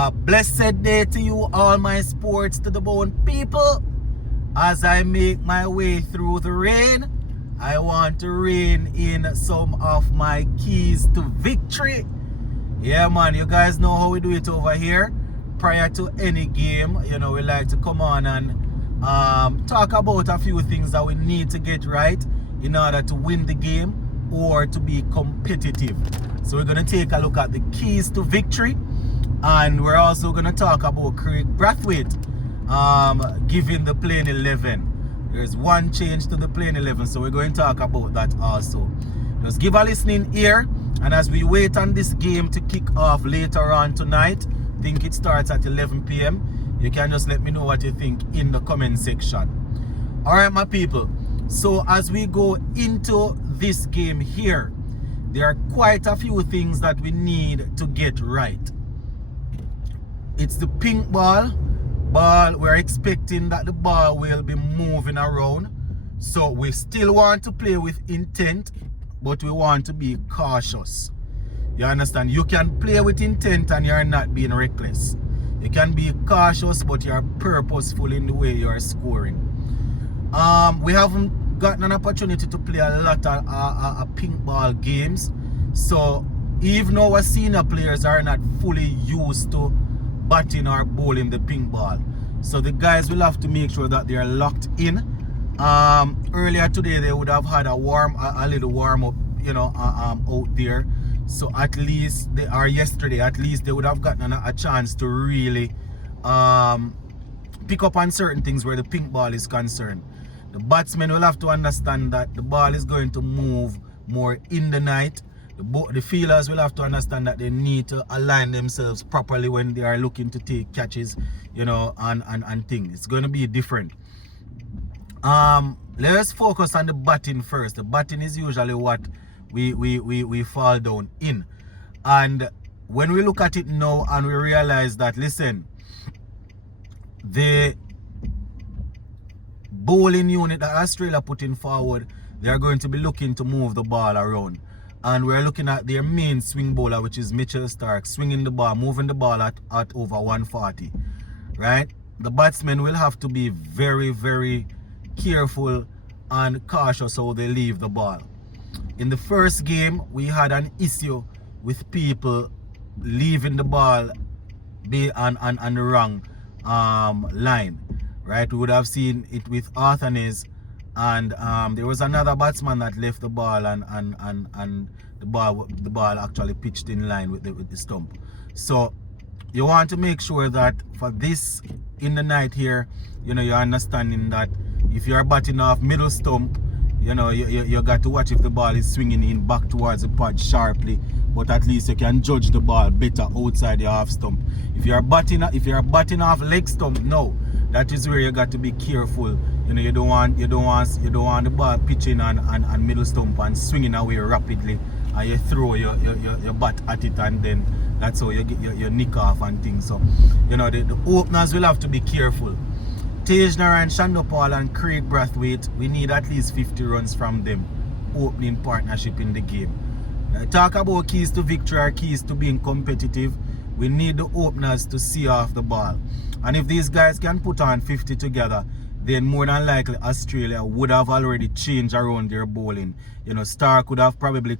A blessed day to you, all my sports to the bone people. As I make my way through the rain, I want to rein in some of my keys to victory. Yeah, man, you guys know how we do it over here. Prior to any game, we like to come on and talk about a few things that we need to get right in order to win the game or to be competitive. So we're going to take a look at the keys to victory. And we're also going to talk about Craig Brathwaite giving the playing 11. There's one change to the playing 11, so we're going to talk about that also. Just give a listening ear, and as we wait on this game to kick off later on tonight, I think it starts at 11 p.m. You can just let me know what you think in the comment section. Alright, my people. So as we go into this game here, there are quite a few things that we need to get right. It's the pink ball. We're expecting that the ball will be moving around. So we still want to play with intent, but we want to be cautious. You understand? You can play with intent and you're not being reckless. You can be cautious, but you're purposeful in the way you're scoring. We haven't gotten an opportunity to play a lot of pink ball games. So even our senior players are not fully used to batting or bowling the pink ball, so the guys will have to make sure that they are locked in. Earlier today they would have had a little warm up, out there. So at least yesterday at least they would have gotten a chance to really pick up on certain things where the pink ball is concerned. The batsmen will have to understand that the ball is going to move more in the night. The fielders will have to understand that they need to align themselves properly when they are looking to take catches, and things. It's going to be different. Let's focus on the batting first. The batting is usually what we fall down in. And when we look at it now and we realize that, listen, the bowling unit that Australia putting forward, they are going to be looking to move the ball around. And we're looking at their main swing bowler, which is Mitchell Stark, swinging the ball, moving the ball at over 140, right? The batsmen will have to be very, very careful and cautious how they leave the ball. In the first game, we had an issue with people leaving the ball on the wrong line, right? We would have seen it with Arthanes. And there was another batsman that left the ball and the ball actually pitched in line with the stump. So you want to make sure that for this in the night here, you're understanding that if you're batting off middle stump, you got to watch if the ball is swinging in back towards the pod sharply, but at least you can judge the ball better outside the half stump. If you're batting off leg stump, no. That is where you got to be careful. You don't want the ball pitching on middle stump and swinging away rapidly, and you throw your bat at it, and then that's how you get your nick off and things. So the openers will have to be careful. Tej Naran, Shandopal and Craig Brathwaite, we need at least 50 runs from them opening partnership in the game. Talk about keys to victory or keys to being competitive. We need the openers to see off the ball. And if these guys can put on 50 together, then more than likely Australia would have already changed around their bowling. Stark would have probably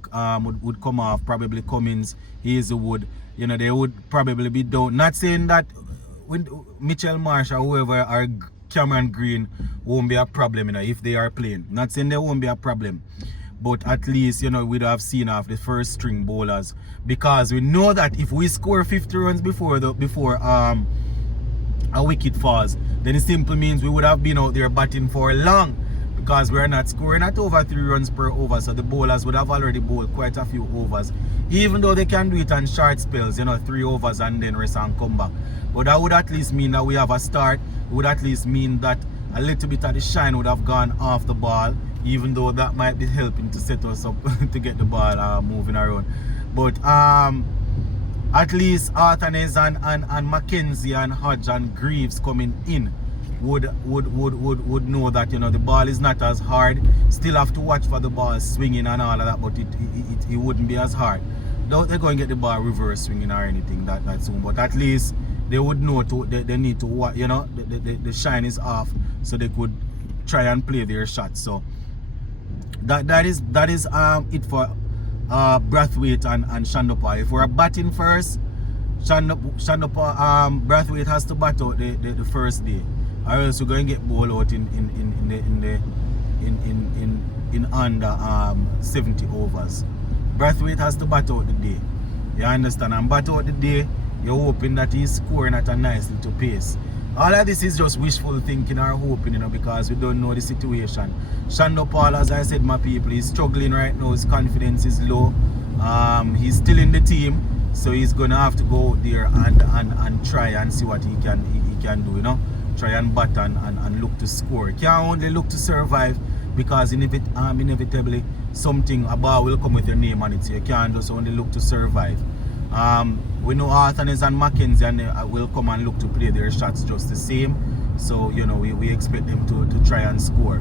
would come off, probably Cummins, Hazelwood. They would probably be down. Not saying that with Mitchell Marsh or whoever or Cameron Green won't be a problem, if they are playing. Not saying there won't be a problem. But at least, we'd have seen off the first string bowlers, because we know that if we score 50 runs before a wicket falls, then it simply means we would have been out there batting for long, because we're not scoring at over 3 runs per over. So the bowlers would have already bowled quite a few overs, even though they can do it on short spells, 3 overs and then rest and come back. But that would at least mean that we have a start. It would at least mean that a little bit of the shine would have gone off the ball, even though that might be helping to set us up to get the ball moving around. But at least Arthanes and Mackenzie and Hodge and Greaves coming in would know that the ball is not as hard. Still have to watch for the ball swinging and all of that, but it wouldn't be as hard. They're going to get the ball reverse swinging or anything that soon. But at least they would know they need to what, you know, the shine is off, so they could try and play their shots. So that is it for Brathwaite and Shandopa. If we're batting first, Shandopa Brathwaite has to bat out the first day, or else we're going to get ball out in under 70 overs. Brathwaite has to bat out the day. You understand? And bat out the day, you're hoping that he's scoring at a nice little pace. All of this is just wishful thinking or hoping, you know, because we don't know the situation. Shando Paul, as I said, my people, he's struggling right now. His confidence is low. He's still in the team, so he's gonna have to go out there and try and see what he can do, you know. Try and bat and look to score. He can't only look to survive, because inevitably a ball will come with your name on it. So you can't just only look to survive. We know Arthanes and Mackenzie, and they will come and look to play their shots just the same. So, you know, we expect them to try and score.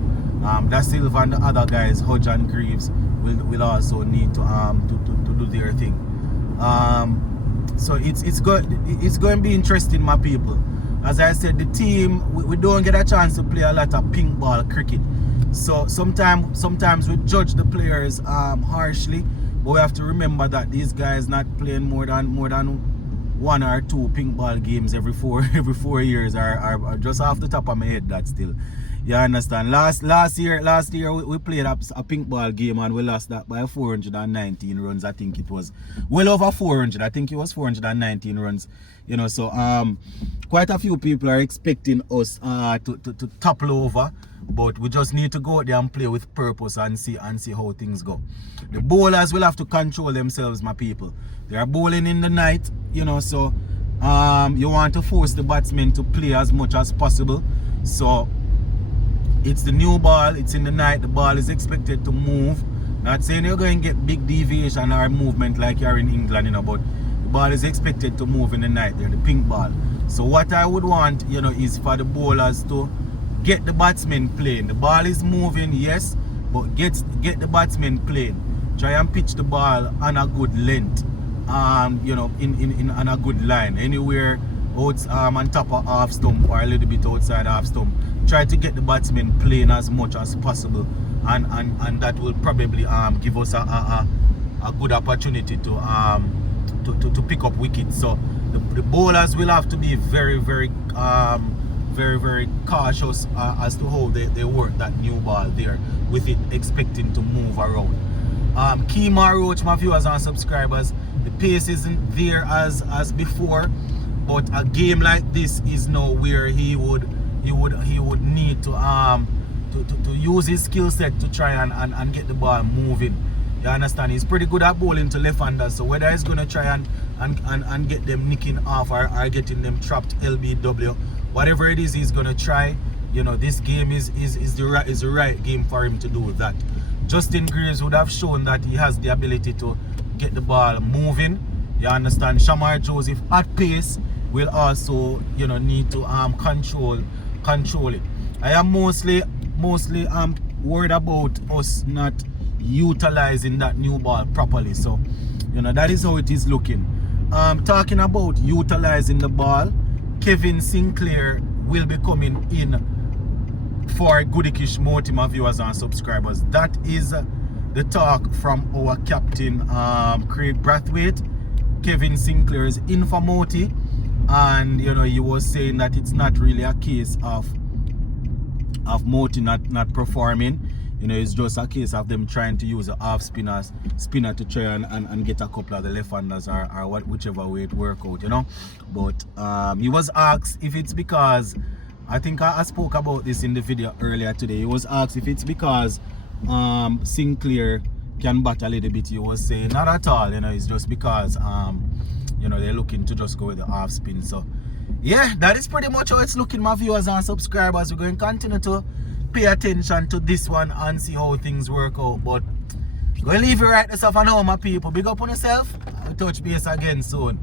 Da Silva and the other guys, Hodge and Greaves, will also need to do their thing. So it's going to be interesting, my people. As I said, the team, we don't get a chance to play a lot of pink ball cricket. So sometimes we judge the players harshly. But we have to remember that these guys not playing more than 1 or 2 pink ball games every 4 years, or just off the top of my head, that still. You understand? Last year we played a pink ball game and we lost that by 419 runs. I think it was well over 400. I think it was 419 runs. You know, so quite a few people are expecting us to topple over. But we just need to go out there and play with purpose and see how things go. The bowlers will have to control themselves, my people. They are bowling in the night, you know, so you want to force the batsmen to play as much as possible. So it's the new ball, it's in the night, the ball is expected to move. Not saying you're going to get big deviation or movement like you're in England, you know, but the ball is expected to move in the night there, the pink ball. So what I would want, you know, is for the bowlers to get the batsmen playing. The ball is moving, yes, but get the batsmen playing. Try and pitch the ball on a good length, you know, in on a good line. Anywhere out on top of half stump or a little bit outside half stump. Try to get the batsmen playing as much as possible, and that will probably give us a good opportunity to pick up wickets. So the bowlers will have to be very cautious as to how they work that new ball there, with it expecting to move around. Kemar Roach, my viewers and subscribers, the pace isn't there as before, but a game like this is now where he would need to use his skill set to try and get the ball moving. You understand? He's pretty good at bowling to left-handers, so whether he's going to try and get them nicking off or getting them trapped LBW, whatever it is he's going to try, you know, this game is the right game for him to do that. Justin Greaves would have shown that he has the ability to get the ball moving. You understand? Shamar Joseph at pace will also, you know, need to control it. I am mostly worried about us not utilizing that new ball properly. So, you know, that is how it is looking. Talking about utilizing the ball, Kevin Sinclair will be coming in for Goodikish Mortimer viewers and subscribers. That is the talk from our captain, Craig Brathwaite. Kevin Sinclair is in for Moti, and you know, he was saying that it's not really a case of Moti not performing. You know, it's just a case of them trying to use a half spinner to try and get a couple of the left-handers or whichever way it work out, you know. But he was asked if it's because, I think I spoke about this in the video earlier today. He was asked if it's because Sinclair can bat a little bit. He was saying not at all, you know, it's just because you know, they're looking to just go with the half spin. So yeah, that is pretty much how it's looking, my viewers and subscribers. We're going to continue to pay attention to this one and see how things work out. But go leave it right this off and now, my people. Big up on yourself. I'll touch base again soon.